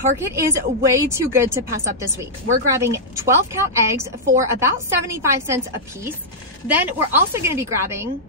Target is way too good to pass up this week. We're grabbing 12 count eggs for about 75 cents a piece. Then we're also going to be grabbing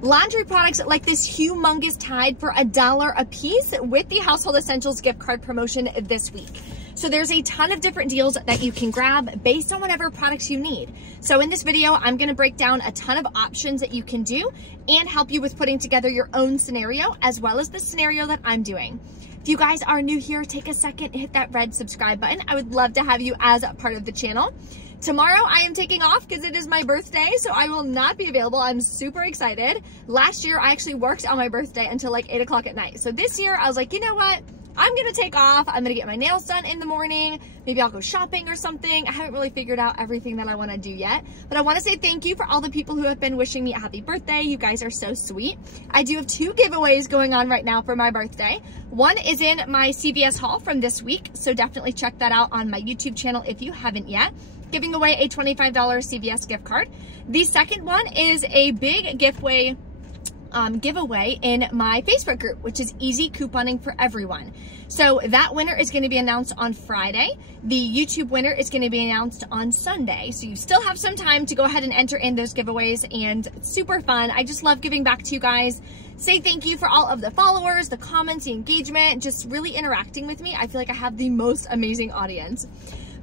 laundry products like this humongous Tide for $1 a piece with the Household Essentials gift card promotion this week. So there's a ton of different deals that you can grab based on whatever products you need. So in this video, I'm gonna break down a ton of options that you can do and help you with putting together your own scenario as well as the scenario that I'm doing. If you guys are new here, take a second, hit that red subscribe button. I would love to have you as a part of the channel. Tomorrow I am taking off because it is my birthday, so I will not be available. I'm super excited. Last year, I actually worked on my birthday until like 8 o'clock at night. So this year I was like, you know what? I'm gonna take off. I'm gonna get my nails done in the morning. Maybe I'll go shopping or something. I haven't really figured out everything that I wanna do yet, but I wanna say thank you for all the people who have been wishing me a happy birthday. You guys are so sweet. I do have 2 giveaways going on right now for my birthday. One is in my CVS haul from this week, so definitely check that out on my YouTube channel if you haven't yet. Giving away a $25 CVS gift card. The second one is a big giveaway in my Facebook group, which is easy couponing for everyone. So that winner is going to be announced on Friday. The YouTube winner is going to be announced on Sunday. So you still have some time to go ahead and enter in those giveaways, and it's super fun. I just love giving back to you guys. Say thank you for all of the followers, the comments, the engagement, just really interacting with me. I feel like I have the most amazing audience.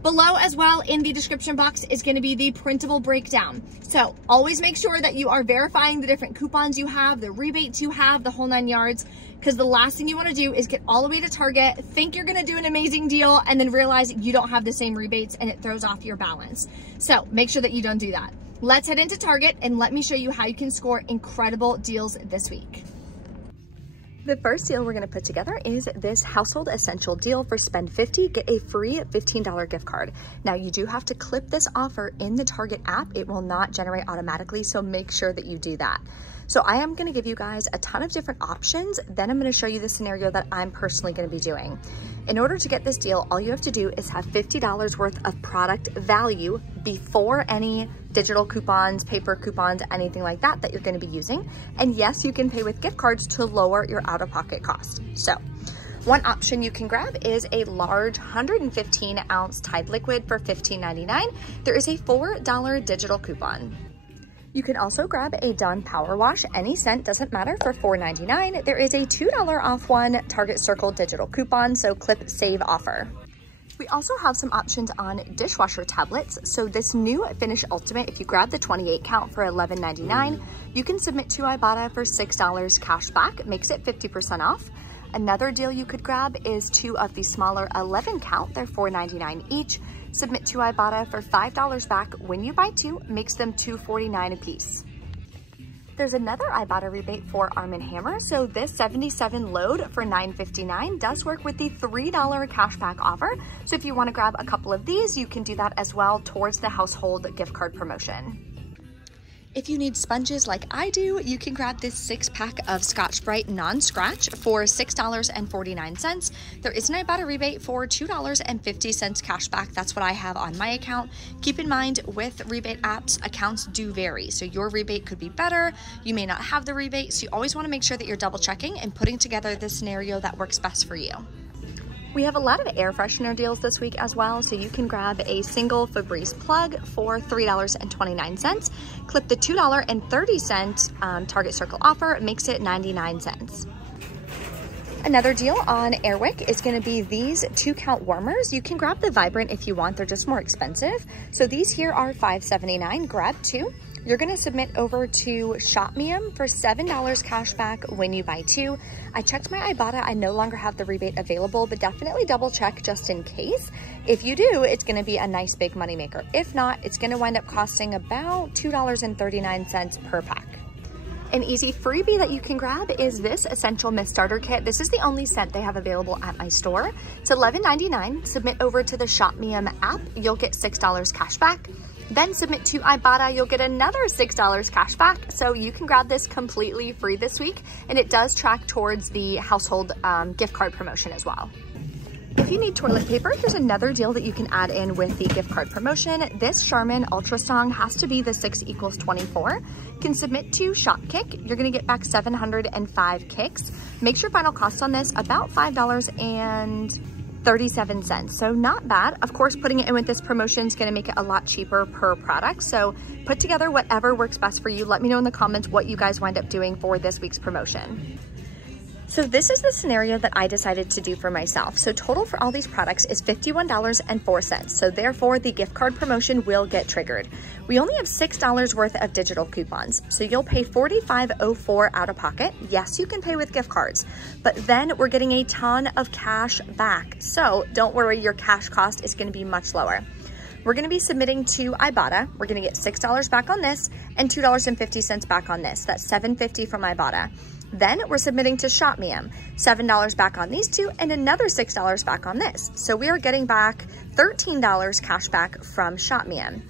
Below as well in the description box is going to be the printable breakdown. So always make sure that you are verifying the different coupons you have, the rebates you have, the whole 9 yards, because the last thing you want to do is get all the way to Target, think you're going to do an amazing deal, and then realize you don't have the same rebates and it throws off your balance. So make sure that you don't do that. Let's head into Target and let me show you how you can score incredible deals this week. The first deal we're going to put together is this household essential deal for spend 50, get a free $15 gift card. Now you do have to clip this offer in the Target app. It will not generate automatically, so make sure that you do that. So I am going to give you guys a ton of different options. Then I'm going to show you the scenario that I'm personally going to be doing. In order to get this deal, all you have to do is have $50 worth of product value before any digital coupons, paper coupons, anything like that that you're going to be using. And yes, you can pay with gift cards to lower your out-of-pocket cost. So one option you can grab is a large 115 ounce Tide liquid for $15.99. There is a $4 digital coupon. You can also grab a Dawn Power Wash, any scent, doesn't matter, for $4.99. There is a $2 off one Target Circle digital coupon, so clip save offer. We also have some options on dishwasher tablets. So this new Finish Ultimate, if you grab the 28 count for $11.99, you can submit to Ibotta for $6 cash back, makes it 50% off. Another deal you could grab is 2 of the smaller 11 count, they're $4.99 each. Submit to Ibotta for $5 back when you buy 2, makes them $2.49 a piece. There's another Ibotta rebate for Arm & Hammer, so this 77 load for $9.59 does work with the $3 cashback offer. So if you want to grab a couple of these, you can do that as well towards the household gift card promotion. If you need sponges like I do, you can grab this 6-pack of Scotch-Brite non-scratch for $6.49. There is an Ibotta rebate for $2.50 cashback. That's what I have on my account. Keep in mind, with rebate apps, accounts do vary. So your rebate could be better. You may not have the rebate. So you always want to make sure that you're double checking and putting together the scenario that works best for you. We have a lot of air freshener deals this week as well, so you can grab a single Febreze plug for $3.29. Clip the $2.30 Target Circle offer, makes it 99 cents. Another deal on Airwick is going to be these 2-count warmers. You can grab the Vibrant if you want, they're just more expensive. So these here are $5.79, grab 2. You're going to submit over to ShopMe'em for $7 cash back when you buy 2. I checked my Ibotta. I no longer have the rebate available, but definitely double check just in case. If you do, it's going to be a nice big moneymaker. If not, it's going to wind up costing about $2.39 per pack. An easy freebie that you can grab is this Essential Mist Starter Kit. This is the only scent they have available at my store. It's $11.99. Submit over to the ShopMe'em app. You'll get $6 cash back. Then submit to Ibotta, you'll get another $6 cash back. So you can grab this completely free this week, and it does track towards the household gift card promotion as well. If you need toilet paper, here's another deal that you can add in with the gift card promotion. This Charmin Ultra Strong has to be the 6 = 24. You can submit to Shopkick. You're gonna get back 705 kicks. Makes your final cost on this about $5 and 37 cents. So not bad. Of course, putting it in with this promotion is gonna make it a lot cheaper per product. So put together whatever works best for you. Let me know in the comments what you guys wind up doing for this week's promotion. So this is the scenario that I decided to do for myself. So total for all these products is $51.04. So therefore the gift card promotion will get triggered. We only have $6 worth of digital coupons. So you'll pay $45.04 out of pocket. Yes, you can pay with gift cards, but then we're getting a ton of cash back. So don't worry, your cash cost is gonna be much lower. We're gonna be submitting to Ibotta. We're gonna get $6 back on this and $2.50 back on this. That's $7.50 from Ibotta. Then we're submitting to ShopMium, $7 back on these two and another $6 back on this. So we are getting back $13 cash back from ShopMium.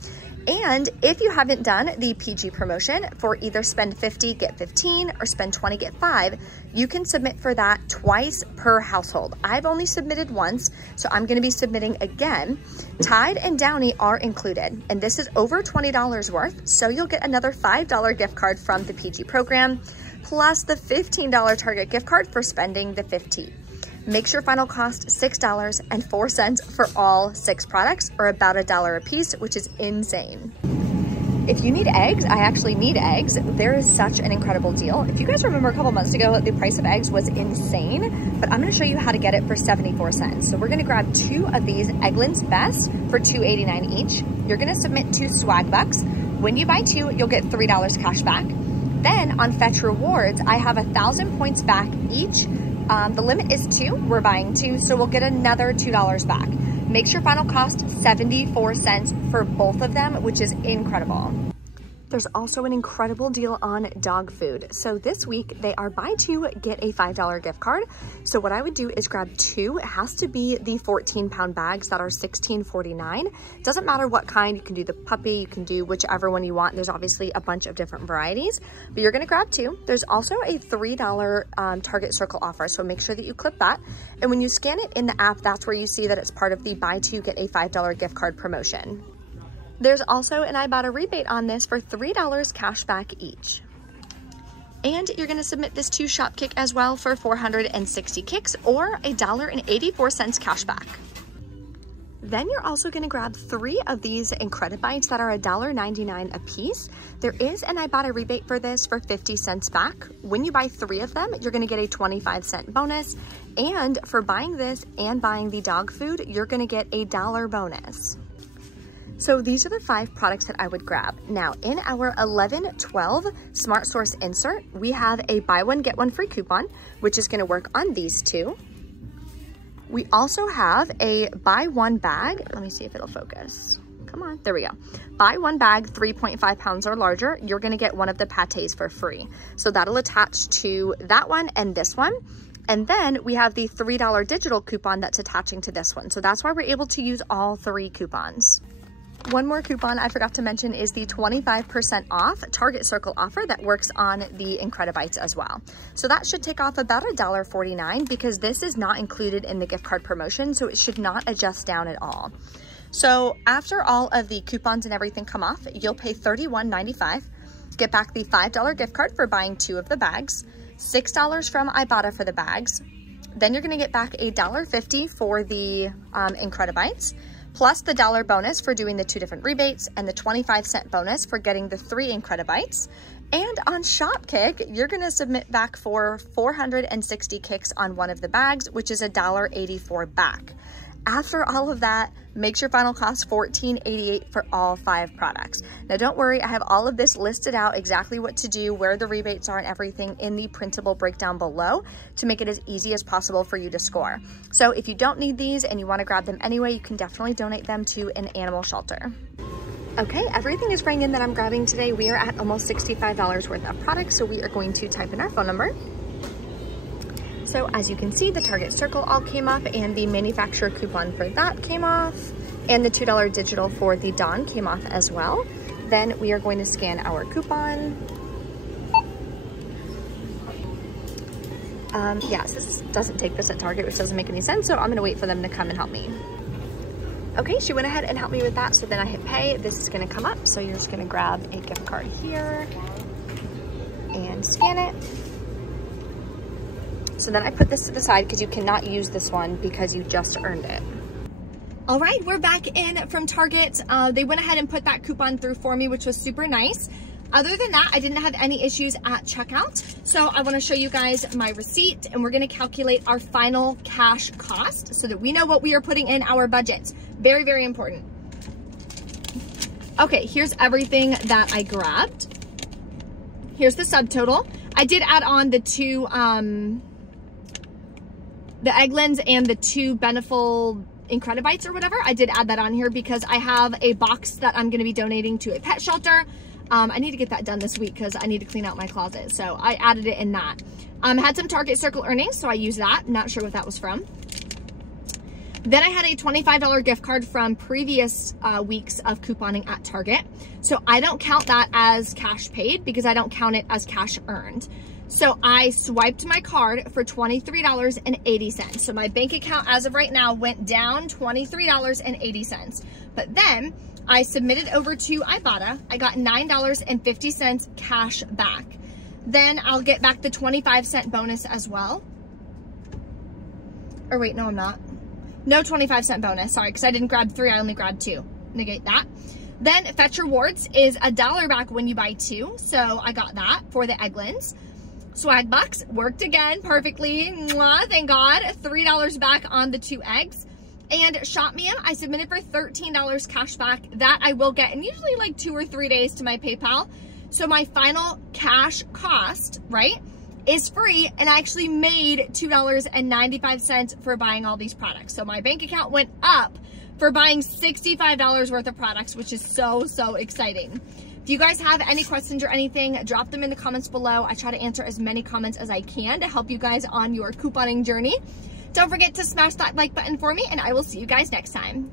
And if you haven't done the PG promotion for either spend 50, get 15 or spend 20, get 5, you can submit for that twice per household. I've only submitted once, so I'm gonna be submitting again. Tide and Downy are included, and this is over $20 worth, so you'll get another $5 gift card from the PG program, plus the $15 Target gift card for spending the 50. Makes your final cost $6.04 for all 6 products, or about $1 a piece, which is insane. If you need eggs, I actually need eggs. There is such an incredible deal. If you guys remember a couple months ago, the price of eggs was insane, but I'm gonna show you how to get it for 74 cents. So we're gonna grab 2 of these Eggland's Best for $2.89 each. You're gonna submit 2 swag bucks. When you buy 2, you'll get $3 cash back. Then on Fetch Rewards, I have 1,000 points back each. The limit is 2, we're buying 2, so we'll get another $2 back. Makes your final cost 74 cents for both of them, which is incredible. There's also an incredible deal on dog food. So this week they are buy 2, get a $5 gift card. So what I would do is grab 2. It has to be the 14-pound bags that are $16.49. Doesn't matter what kind, you can do the puppy, you can do whichever one you want. There's obviously a bunch of different varieties, but you're gonna grab 2. There's also a $3 Target Circle offer, so make sure that you clip that. And when you scan it in the app, that's where you see that it's part of the buy 2, get a $5 gift card promotion. There's also an Ibotta rebate on this for $3 cash back each. And you're gonna submit this to Shopkick as well for 460 kicks or $1.84 cash back. Then you're also gonna grab 3 of these Incredibites that are $1.99 a piece. There is an Ibotta rebate for this for 50 cents back. When you buy 3 of them, you're gonna get a 25-cent bonus. And for buying this and buying the dog food, you're gonna get a $1 bonus. So these are the 5 products that I would grab. Now in our 11/12 Smart Source insert, we have a buy 1, get 1 free coupon, which is gonna work on these 2. We also have a buy 1 bag. Let me see if it'll focus. Come on, there we go. Buy 1 bag, 3.5 pounds or larger, you're gonna get one of the pâtés for free. So that'll attach to that one and this one. And then we have the $3 digital coupon that's attaching to this one. So that's why we're able to use all 3 coupons. One more coupon I forgot to mention is the 25% off Target Circle offer that works on the Incredibites as well. So that should take off about $1.49 because this is not included in the gift card promotion, so it should not adjust down at all. So after all of the coupons and everything come off, you'll pay $31.95, get back the $5 gift card for buying 2 of the bags, $6 from Ibotta for the bags, then you're gonna get back $1.50 for the Incredibites, plus the $1 bonus for doing the 2 different rebates and the 25-cent bonus for getting the 3 Incredibites. And on Shopkick, you're gonna submit back for 460 kicks on one of the bags, which is $1.84 back. After all of that, makes your final cost $14.88 for all 5 products. Now don't worry, I have all of this listed out, exactly what to do, where the rebates are and everything in the printable breakdown below to make it as easy as possible for you to score. So if you don't need these and you wanna grab them anyway, you can definitely donate them to an animal shelter. Okay, everything is bringing in that I'm grabbing today. We are at almost $65 worth of products, so we are going to type in our phone number. So as you can see, the Target Circle all came off and the manufacturer coupon for that came off and the $2 digital for the Dawn came off as well. Then we are going to scan our coupon. Yes, this doesn't take this at Target, which doesn't make any sense, so I'm gonna wait for them to come and help me. Okay, she went ahead and helped me with that, so then I hit pay. This is gonna come up, so you're just gonna grab a gift card here and scan it. So then I put this to the side because you cannot use this one because you just earned it. All right, we're back in from Target. They went ahead and put that coupon through for me, which was super nice. Other than that, I didn't have any issues at checkout. So I wanna show you guys my receipt, and we're gonna calculate our final cash cost so that we know what we are putting in our budget. Very, very important. Okay, here's everything that I grabbed. Here's the subtotal. I did add on the two, the Eggland's and the two Beneful Incredibites or whatever. I did add that on here because I have a box that I'm gonna be donating to a pet shelter. I need to get that done this week because I need to clean out my closet. So I added it in that. Had some Target Circle earnings, so I used that. Not sure what that was from. Then I had a $25 gift card from previous weeks of couponing at Target. So I don't count that as cash paid because I don't count it as cash earned. So I swiped my card for $23.80. So my bank account as of right now went down $23.80. But then I submitted over to Ibotta. I got $9.50 cash back. Then I'll get back the 25-cent bonus as well. Or wait, no, I'm not. No 25-cent bonus, sorry, because I didn't grab 3, I only grabbed 2. Negate that. Then Fetch Rewards is $1 back when you buy 2. So I got that for the Eggland's. Swag Bucks worked again perfectly. Mwah, thank God. $3 back on the 2 eggs. And Shop Mia, I submitted for $13 cash back. That I will get in usually like 2 or 3 days to my PayPal. So my final cash cost, right, is free, and I actually made $2.95 for buying all these products. So my bank account went up for buying $65 worth of products, which is so, so exciting. If you guys have any questions or anything, drop them in the comments below. I try to answer as many comments as I can to help you guys on your couponing journey. Don't forget to smash that like button for me, and I will see you guys next time.